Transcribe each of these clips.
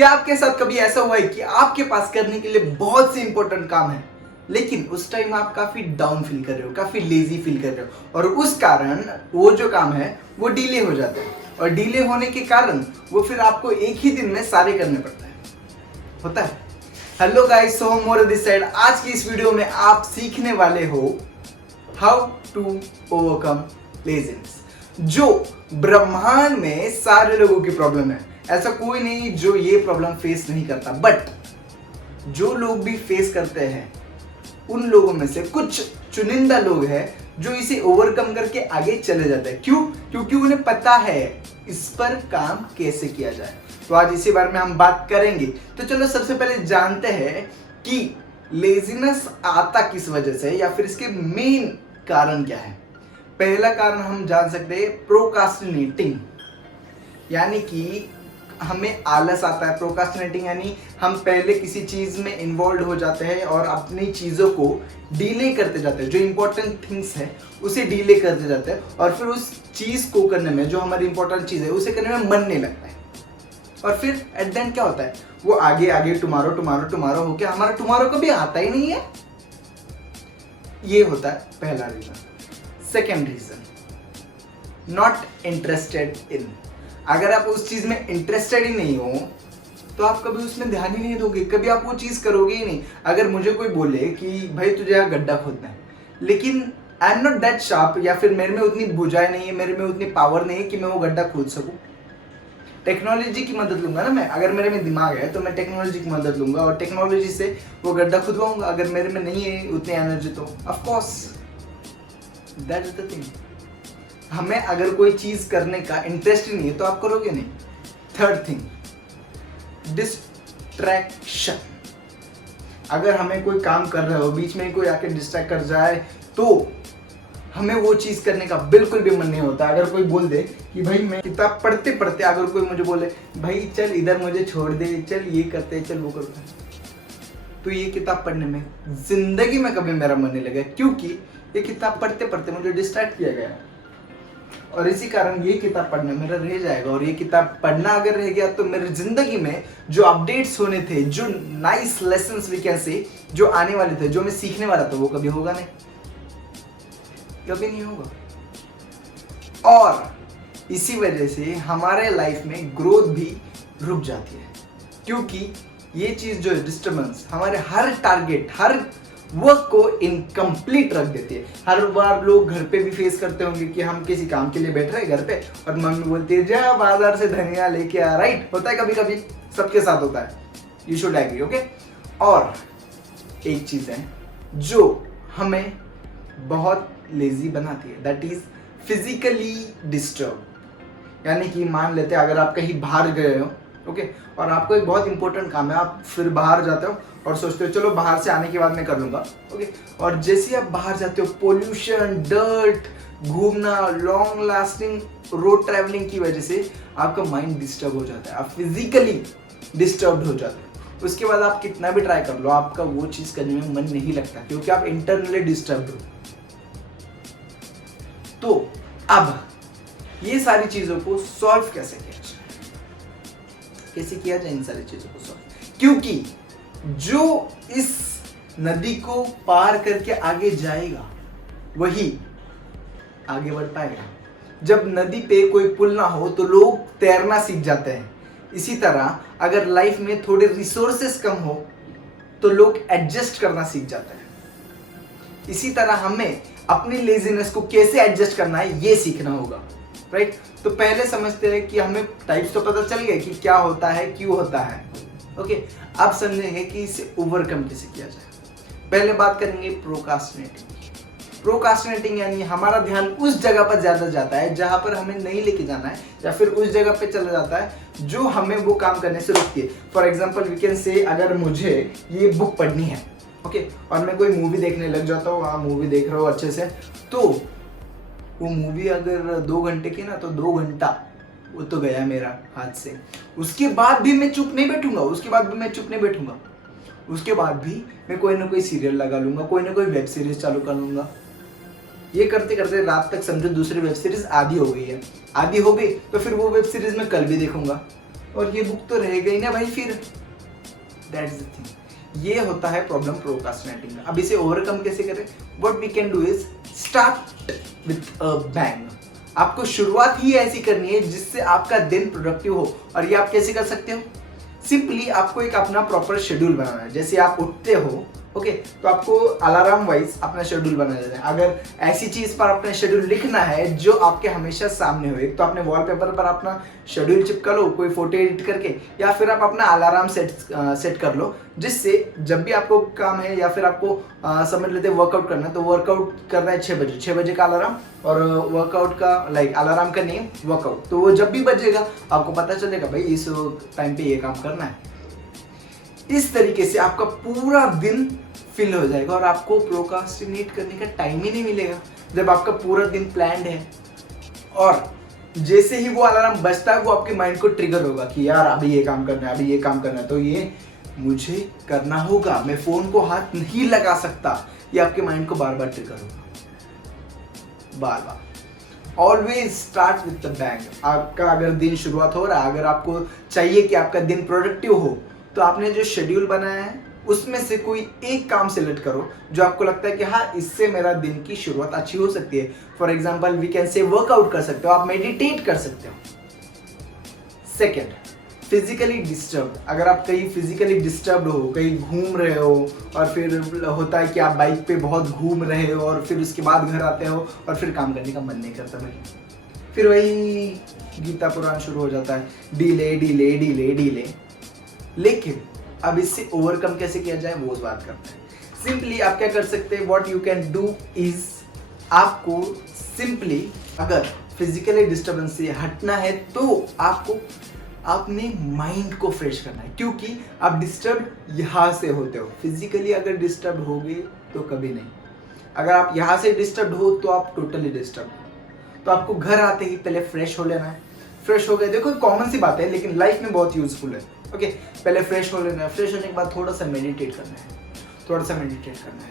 क्या आपके साथ कभी ऐसा हुआ है कि आपके पास करने के लिए बहुत से इंपॉर्टेंट काम है, लेकिन उस टाइम आप काफी डाउन फील कर रहे हो, काफी लेजी फील कर रहे हो और उस कारण वो जो काम है वो डिले हो जाता है और डिले होने के कारण वो फिर आपको एक ही दिन में सारे करने पड़ता है, होता है। Hello guys, so more this side. आज की इस वीडियो में आप सीखने वाले हो हाउ टू ओवरकम लेजीनेस, जो ब्रह्मांड में सारे लोगों की प्रॉब्लम है। ऐसा कोई नहीं जो ये प्रॉब्लम फेस नहीं करता, बट जो लोग भी फेस करते हैं उन लोगों में से कुछ चुनिंदा लोग हैं जो इसे ओवरकम करके आगे चले जाते हैं। क्यों? क्योंकि उन्हें पता है इस पर काम कैसे किया जाए। तो आज इसी बारे में हम बात करेंगे। तो चलो सबसे पहले जानते हैं कि लेजीनेस आता किस वजह से या फिर इसके मेन कारण क्या है। पहला कारण हम जान सकते हैं प्रोकास्टिनेटिंग, यानी कि हमें आलस आता है। प्रोकास्टिनेटिंग यानी हम पहले किसी चीज में इन्वॉल्व हो जाते हैं और अपनी चीजों को डिले करते जाते हैं। जो इंपॉर्टेंट थिंग्स है उसे डिले करते जाते हैं और फिर उस चीज को करने में, जो हमारी इंपॉर्टेंट चीज है उसे करने में मन नहीं लगता है और फिर एट द एंड क्या होता है, वो आगे आगे टुमारो टुमारो टुमारो होके हमारा टुमारो कभी आता ही नहीं है। ये होता है पहला reason. Second reason, not interested in. अगर आप उस चीज में इंटरेस्टेड ही नहीं हो तो आप कभी उसमें ध्यान ही नहीं दोगे, कभी आप वो चीज करोगे ही नहीं। अगर मुझे कोई बोले कि भाई तुझे यहाँ गड्ढा खोदना है, लेकिन I am not that sharp या फिर मेरे में उतनी बुझाई नहीं है, मेरे में उतनी पावर नहीं है कि मैं वो गड्ढा खोद सकूं। टेक्नोलॉजी की मदद लूंगा ना मैं। अगर मेरे में दिमाग है तो मैं टेक्नोलॉजी की मदद लूंगा और टेक्नोलॉजी से वो गड्ढा खुदवाऊंगा। अगर मेरे में नहीं है उतनी एनर्जी तो of course that is the thing. हमें अगर कोई चीज करने का इंटरेस्ट ही नहीं है तो आप करोगे नहीं। Third thing, distraction. अगर हमें कोई काम कर रहे हो, बीच में कोई आके डिस्ट्रैक्ट कर जाए तो हमें वो चीज करने का बिल्कुल भी मन नहीं होता। अगर कोई बोल दे कि भाई मैं किताब पढ़ते पढ़ते, अगर कोई मुझे बोले भाई चल इधर मुझे छोड़ दे, चल ये करते चल वो करते, तो ये किताब पढ़ने में जिंदगी में कभी मेरा मन नहीं लगा, क्योंकि ये किताब पढ़ते पढ़ते मुझे डिस्ट्रैक्ट किया गया और इसी कारण ये किताब पढ़ना मेरा रह जाएगा। और ये किताब पढ़ना अगर रह गया तो मेरी जिंदगी में जो अपडेट्स होने थे, जो नाइस लेसन्स वी कैन से, जो आने वाले थे, जो मैं सीखने वाला था, वो कभी होगा नहीं, कभी नहीं होगा। और इसी वजह से हमारे लाइफ में ग्रोथ भी रुक जाती है, क्योंकि ये चीज जो है डिस्टर्बेंस हमारे हर टारगेट, हर वर्क को इनकम्प्लीट रख देती है। हर बार लोग घर पे भी फेस करते होंगे कि हम किसी काम के लिए बैठ रहे हैं घर पे और मम्मी बोलती है जा बाजार से धनिया लेके आ, राइट? होता है कभी कभी, सबके साथ होता है। You should agree, okay? और एक चीज है जो हमें बहुत लेजी बनाती है, दैट इज फिजिकली डिस्टर्ब। यानी कि मान लेते हैं अगर आप कहीं बाहर गए हो, ओके, और आपको एक बहुत इंपॉर्टेंट काम है, आप फिर बाहर जाते हो और सोचते हो चलो बाहर से आने के बाद मैं कर लूंगा, ओके, और जैसे आप बाहर जाते हो पोल्यूशन, डर्ट, घूमना, लॉन्ग लास्टिंग रोड ट्रैवलिंग की वजह से आपका माइंड डिस्टर्ब हो जाता है, आप फिजिकली डिस्टर्ब हो जाते हो। उसके बाद आप कितना भी ट्राई कर लो, आपका वो चीज करने में मन नहीं लगता, क्योंकि आप इंटरनली डिस्टर्ब हो। तो अब ये सारी चीजों को सॉल्व कैसे किया जाए, कैसे किया जाए इन सारी चीजों को सॉल्व? क्योंकि जो इस नदी को पार करके आगे जाएगा वही आगे बढ़ पाएगा। जब नदी पे कोई पुल ना हो तो लोग तैरना सीख जाते हैं। इसी तरह अगर लाइफ में थोड़े रिसोर्सेस कम हो तो लोग एडजस्ट करना सीख जाते हैं। इसी तरह हमें अपनी लेजीनेस को कैसे एडजस्ट करना है ये सीखना होगा, राइट? तो पहले समझते हैं कि हमें टाइप्स तो पता चल गए कि क्या होता है, क्यों होता है, ओके। अब समझेंगे कि इसे ओवरकम कैसे किया जाए। पहले बात करेंगे प्रोकास्टिनेटिंग। प्रोकास्टिनेटिंग यानी हमारा ध्यान उस जगह पर ज्यादा जाता है जहां पर हमें नहीं लेके जाना है, या फिर उस जगह पे चला जाता है जो हमें वो काम करने से रोकती है। फॉर एग्जाम्पल वी कैन से, अगर मुझे ये बुक पढ़नी है, ओके, और मैं कोई मूवी देखने लग जाता हूँ, मूवी देख रहा हूँ अच्छे से, तो वो मूवी अगर 2 घंटे की ना तो 2 घंटा वो तो गया मेरा हाथ से। उसके बाद भी मैं चुप नहीं बैठूंगा, उसके बाद भी मैं कोई ना कोई सीरियल लगा लूंगा, कोई ना कोई वेब सीरीज चालू कर लूंगा। ये करते करते रात तक समझो दूसरी वेब सीरीज आधी हो गई है, आधी हो गई तो फिर वो वेब सीरीज मैं कल भी देखूंगा, और ये बुक तो रहेगा ही ना भाई फिर। दैट्स द थिंग, ये होता है प्रॉब्लम प्रोक्रास्टिनेटिंग का। अब इसे ओवरकम कैसे करें? What we can do is start with a bang. आपको शुरुआत ही ऐसी करनी है जिससे आपका दिन प्रोडक्टिव हो। और ये आप कैसे कर सकते हो? सिंपली आपको एक अपना प्रॉपर शेड्यूल बनाना है। जैसे आप उठते हो, ओके, तो आपको अलार्म वाइज अपना शेड्यूल बना देना है। अगर ऐसी चीज पर अपना शेड्यूल लिखना है जो आपके हमेशा सामने हो, एक तो अपने वॉलपेपर पर अपना शेड्यूल चिपका लो कोई फोटो एडिट करके, या फिर आप अपना अलार्म सेट कर लो, जिससे जब भी आपको काम है या फिर आपको समझ लेते वर्कआउट करना है, तो वर्कआउट करना है 6 बजे, 6 बजे का अलार्म, और वर्कआउट का अलार्म का नेम वर्कआउट, तो वो जब भी बजेगा आपको पता चलेगा भाई इस टाइम पे ये काम करना है। इस तरीके से आपका पूरा दिन फिल हो जाएगा और आपको प्रोक्रास्टिनेट करने का टाइम ही नहीं मिलेगा जब आपका पूरा दिन प्लान्ड है। और जैसे ही वो अलार्म बजता है वो आपके माइंड को ट्रिगर होगा कि यार अभी ये काम करना है, अभी ये काम करना है, तो ये मुझे करना होगा, मैं फोन को हाथ नहीं लगा सकता। ये आपके माइंड को बार बार ट्रिगर होगा, बार बार। Always start with the bang. आपका अगर दिन शुरुआत हो रहा है, अगर आपको चाहिए कि आपका दिन प्रोडक्टिव हो, तो आपने जो शेड्यूल बनाया है उसमें से कोई एक काम सिलेक्ट करो जो आपको लगता है कि हाँ इससे मेरा दिन की शुरुआत अच्छी हो सकती है। For example we can say workout कर सकते हो, आप मेडिटेट कर सकते हो। Second, physically disturb. अगर आप कहीं फिजिकली डिस्टर्ब हो, कहीं घूम रहे हो, और फिर होता है कि आप बाइक पे बहुत घूम रहे हो और फिर उसके बाद घर आते हो और फिर काम करने का मन नहीं करता भाई, फिर वही गीता पुराण शुरू हो जाता है, डीले डीले डीले डीले। लेकिन अब इससे ओवरकम कैसे किया जाए वो बात करते हैं। सिंपली आप क्या कर सकते हैं, what you can do is, आपको सिंपली अगर फिजिकली डिस्टर्बेंस से हटना है तो आपको अपने माइंड को फ्रेश करना है, क्योंकि आप डिस्टर्ब यहाँ से होते हो। फिजिकली अगर डिस्टर्ब होगे तो कभी नहीं, अगर आप यहाँ से डिस्टर्ब हो तो आप टोटली डिस्टर्ब हो। तो आपको घर आते ही पहले फ्रेश हो लेना है। फ्रेश हो गए, देखो कॉमन सी बात है लेकिन लाइफ में बहुत यूजफुल है। ओके, पहले फ्रेश हो लेना है। फ्रेश होने के बाद थोड़ा सा मेडिटेट करना है, थोड़ा सा मेडिटेट करना है,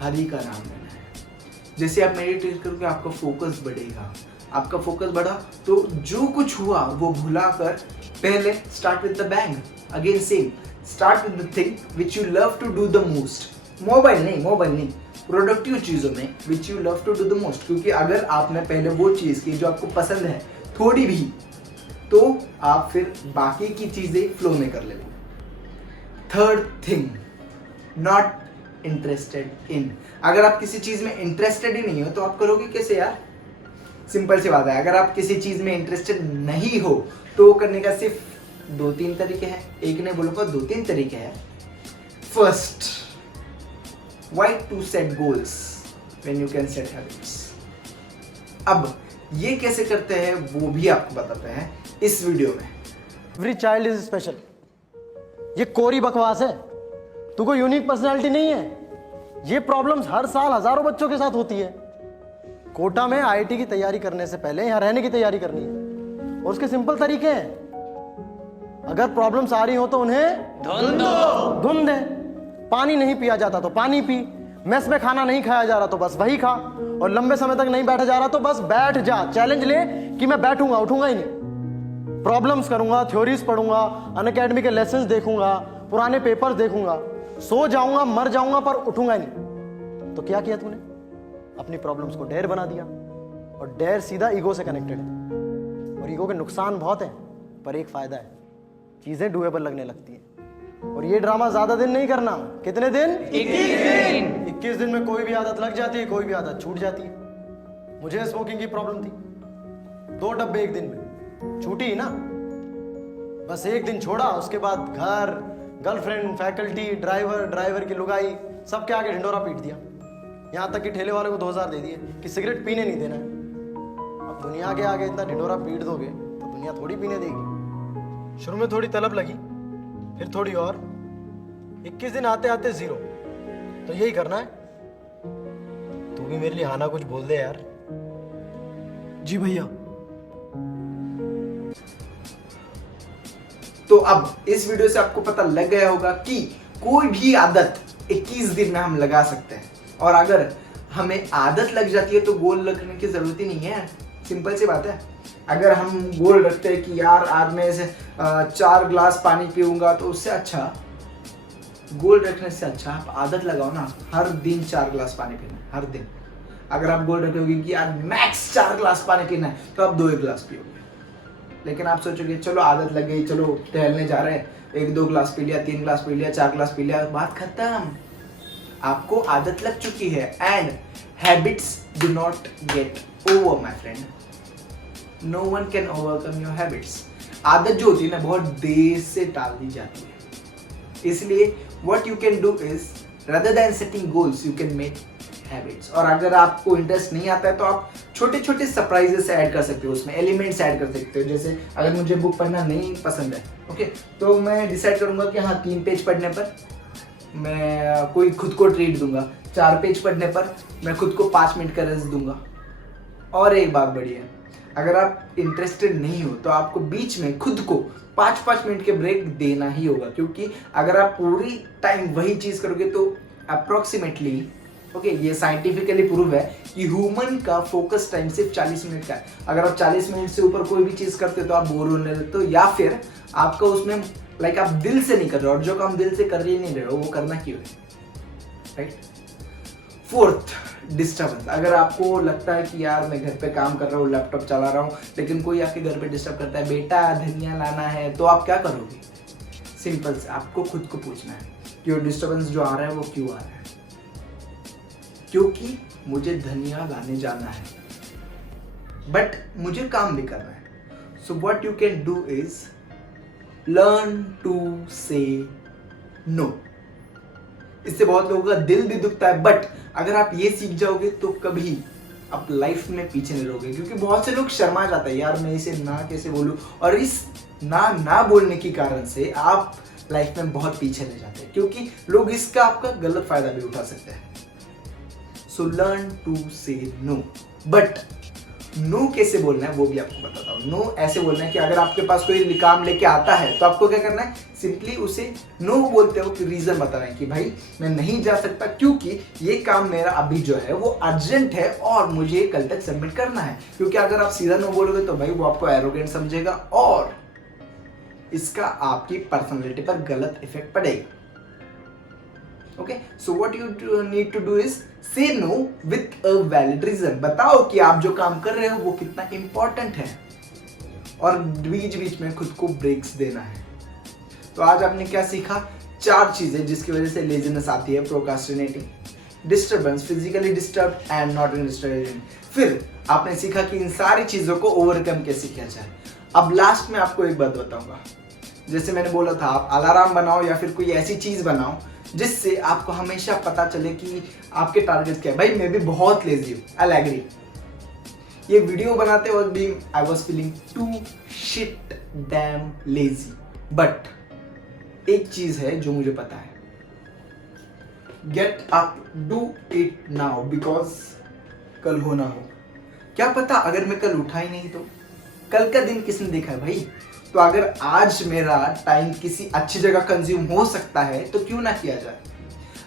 हरि का नाम लेना है। जैसे आप मेडिटेट करोगे आपका फोकस बढ़ेगा, आपका फोकस बढ़ा तो जो कुछ हुआ वो भुलाकर पहले start with the bang. Again same, start with the thing which you love to do the most. Mobile नहीं, प्रोडक्टिव चीज़ों में which you love to do the most. क्योंकि अगर आपने पहले वो चीज़ की जो आपको पसंद है थोड़ी भी, तो आप फिर बाकी की चीजें फ्लो में कर लेते। Third thing, not interested in. अगर आप किसी चीज में इंटरेस्टेड ही नहीं हो तो आप करोगे कैसे यार? सिंपल सी बात है, अगर आप किसी चीज में इंटरेस्टेड नहीं हो तो वो करने का सिर्फ 2-3 तरीके हैं। एक नहीं बोलूंगा, 2-3 तरीके हैं। First, why to set goals when you can set habits। अब ये कैसे करते हैं वो भी आपको बताते हैं इस वीडियो में। एवरी चाइल्ड इज स्पेशल, ये कोरी बकवास है। तू कोई यूनिक पर्सनालिटी नहीं है। ये प्रॉब्लम्स हर साल हजारों बच्चों के साथ होती है। कोटा में आईआईटी की तैयारी करने से पहले यहाँ रहने की तैयारी करनी है, और उसके सिंपल तरीके हैं। अगर प्रॉब्लम्स आ रही हो तो उन्हें धुन दे। पानी नहीं पिया जाता तो पानी पी, मेस में खाना नहीं खाया जा रहा तो बस वही खा, और लंबे समय तक नहीं बैठा जा रहा तो बस बैठ जा। चैलेंज ले कि मैं बैठूंगा, उठूंगा ही नहीं। प्रॉब्लम्स करूंगा, थ्योरीज पढ़ूंगा, अनअकैडमी के लेसन्स देखूंगा, पुराने पेपर्स देखूंगा, सो जाऊंगा, मर जाऊंगा, पर उठूंगा ही नहीं। तो क्या किया तूने? अपनी प्रॉब्लम्स को डेयर बना दिया, और डेयर सीधा ईगो से कनेक्टेड है। और ईगो के नुकसान बहुत हैं, पर एक फायदा है, चीजें डूएबल लगने लगती हैं। और ये ड्रामा ज्यादा दिन नहीं करना। कितने दिन? 21 दिन में कोई भी आदत लग जाती है, कोई भी आदत छूट जाती है। मुझे स्मोकिंग की प्रॉब्लम थी, 2 डब्बे एक दिन में, छूटी ही ना। बस एक दिन छोड़ा, उसके बाद घर, गर्लफ्रेंड, फैकल्टी, ड्राइवर की लुगाई, सबके आगे ढिंडोरा पीट दिया। यहाँ तक कि ठेले वाले को 2000 दे दिए कि सिगरेट पीने नहीं देना है। अब दुनिया के आगे इतना ढिंडोरा पीट दोगे तो दुनिया थोड़ी पीने देगी। शुरू में थोड़ी तलब लगी, फिर थोड़ी और, 21 दिन आते आते 0। तो यही करना है। तू भी मेरे लिए आना कुछ बोल दे यार। जी भैया। तो अब इस वीडियो से आपको पता लग गया होगा कि कोई भी आदत 21 दिन में हम लगा सकते हैं। और अगर हमें आदत लग जाती है तो गोल लगने की जरूरत ही नहीं है। सिंपल सी बात है। अगर हम गोल रखते हैं कि यार आज मैं इसे 4 ग्लास पानी पीऊंगा, तो उससे अच्छा, गोल रखने से अच्छा आप आदत लगाओ ना, हर दिन 4 ग्लास पानी पीना है, हर दिन। अगर आप गोल रखोगे कि यार मैक्स 4 ग्लास पानी पीना है, तो आप 2 ग्लास पियोगे। लेकिन आप सोचोगे चलो आदत लग गई, चलो टहलने जा रहे हैं, 1-2 ग्लास पी लिया, 3 ग्लास पी लिया, 4 ग्लास पी लिया, बात खत्म। आपको आदत लग चुकी है। And habits do not get over my friend, no one can overcome your habits. आदत जो होती है ना, बहुत देर से टाल दी जाती है। इसलिए what you can do is rather than setting goals you can make habits। और अगर आपको इंटरेस्ट नहीं आता है तो आप छोटे छोटे सरप्राइजेस ऐड कर सकते हो, उसमें एलिमेंट्स ऐड कर सकते हो। जैसे अगर मुझे बुक पढ़ना नहीं पसंद है, ओके, तो मैं डिसाइड करूंगा कि हाँ 3 पेज पढ़ने पर मैं कोई खुद को ट्रीट दूंगा, 4 पेज पढ़ने पर मैं खुद को 5 मिनट का रेस्ट दूंगा। और एक बात बड़ी है, अगर आप इंटरेस्टेड नहीं हो तो आपको बीच में खुद को 5-5 मिनट के ब्रेक देना ही होगा, क्योंकि अगर आप पूरी टाइम वही चीज करोगे तो अप्रोक्सीमेटली, ओके, ये साइंटिफिकली प्रूव है कि ह्यूमन का फोकस टाइम सिर्फ 40 मिनट का है। अगर आप 40 मिनट से ऊपर कोई भी चीज करते हो तो आप बोर होने लगते हो, या फिर आपका उसमें लाइक आप दिल से नहीं कर रहे हो, और जो काम दिल से कर रही नहीं रहे हो वो करना क्यों है, राइट। 4th, disturbance. अगर आपको लगता है कि यार मैं घर पे काम कर रहा हूँ, लैपटॉप चला रहा हूँ, लेकिन कोई आपके घर पे डिस्टर्ब करता है, बेटा धनिया लाना है, तो आप क्या करोगे? सिंपल से आपको खुद को पूछना है कि वो डिस्टर्बेंस जो आ रहा है वो क्यों आ रहा है। क्योंकि मुझे धनिया लाने जाना है, बट मुझे काम भी करना है। So what you can do is learn to say no. इससे बहुत लोगों का दिल भी दुखता है, बट अगर आप ये सीख जाओगे तो कभी आप लाइफ में पीछे नहीं रहोगे। क्योंकि बहुत से लोग शर्मा जाते हैं, यार मैं इसे ना कैसे बोलूं, और इस ना बोलने के कारण से आप लाइफ में बहुत पीछे रह जाते हैं, क्योंकि लोग इसका आपका गलत फायदा भी उठा सकते हैं। So learn to say no. But no कैसे बोलना है वो भी आपको बताता हूँ। नो ऐसे बोलना है कि अगर आपके पास कोई काम लेके आता है तो आपको क्या करना है, सिंपली उसे नो बोलते हो कि रीजन बताना है कि भाई मैं नहीं जा सकता क्योंकि ये काम मेरा अभी जो है वो अर्जेंट है और मुझे कल तक सबमिट करना है। क्योंकि अगर आप सीधा नो बोलोगे तो भाई वो आपको एरोगेंट समझेगा और इसका आपकी पर्सनैलिटी पर गलत इफेक्ट पड़ेगा। Okay, so what you need to do is say no with a valid reason. बताओ कि आप जो काम कर रहे हो वो कितना इंपॉर्टेंट है, और बीच बीच में खुद को ब्रेक्स देना है। तो आज आपने क्या सीखा? 4 चीजें जिसकी वजह से लेजीनेस आती है: procrastinating, disturbance, physically disturb and not interested. फिर आपने सीखा कि इन सारी चीजों को ओवरकम कैसे किया जाए। अब लास्ट में आपको एक बात बताऊंगा, जैसे मैंने बोला था, आप अलार्म बनाओ या फिर कोई ऐसी चीज बनाओ जिससे आपको हमेशा पता चले कि आपके टारगेट क्या है। भाई मैं भी बहुत लेजी हूँ, आई एग्री। ये वीडियो बनाते वक्त भी I was feeling too shit damn lazy, but एक चीज है जो मुझे पता है, get up, do it now, because कल हो ना हो। क्या पता अगर मैं कल उठा ही नहीं तो कल का दिन किसने देखा है भाई। तो अगर आज मेरा टाइम किसी अच्छी जगह कंज्यूम हो सकता है तो क्यों ना किया जाए।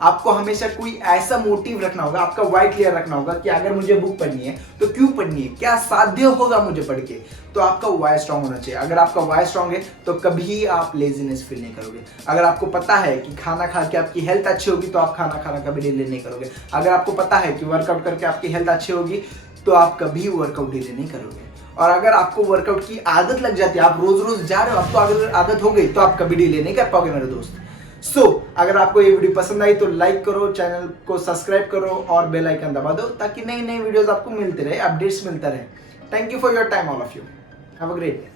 आपको हमेशा कोई ऐसा मोटिव रखना होगा, आपका वाई क्लियर रखना होगा कि अगर मुझे बुक पढ़नी है तो क्यों पढ़नी है, क्या साध्य होगा मुझे पढ़ के। तो आपका वाई स्ट्रांग होना चाहिए। अगर आपका वाई स्ट्रांग है तो कभी आप लेजीनेस फील नहीं करोगे। अगर आपको पता है कि खाना खा के आपकी हेल्थ अच्छी होगी तो आप खाना खाना कभी डिले नहीं करोगे। अगर आपको पता है कि वर्कआउट करके आपकी हेल्थ अच्छी होगी तो आप कभी वर्कआउट डिले नहीं करोगे। और अगर आपको वर्कआउट की आदत लग जाती है, आप रोज रोज जा रहे हो, आपको अगर आदत हो गई तो आप कभी डिले नहीं कर पाओगे मेरे दोस्त। सो अगर आपको ये वीडियो पसंद आई तो लाइक करो, चैनल को सब्सक्राइब करो और बेल आइकन दबा दो ताकि नई नई वीडियोस आपको मिलते रहे, अपडेट्स मिलता रहे। Thank you for your time all of you, have a great day.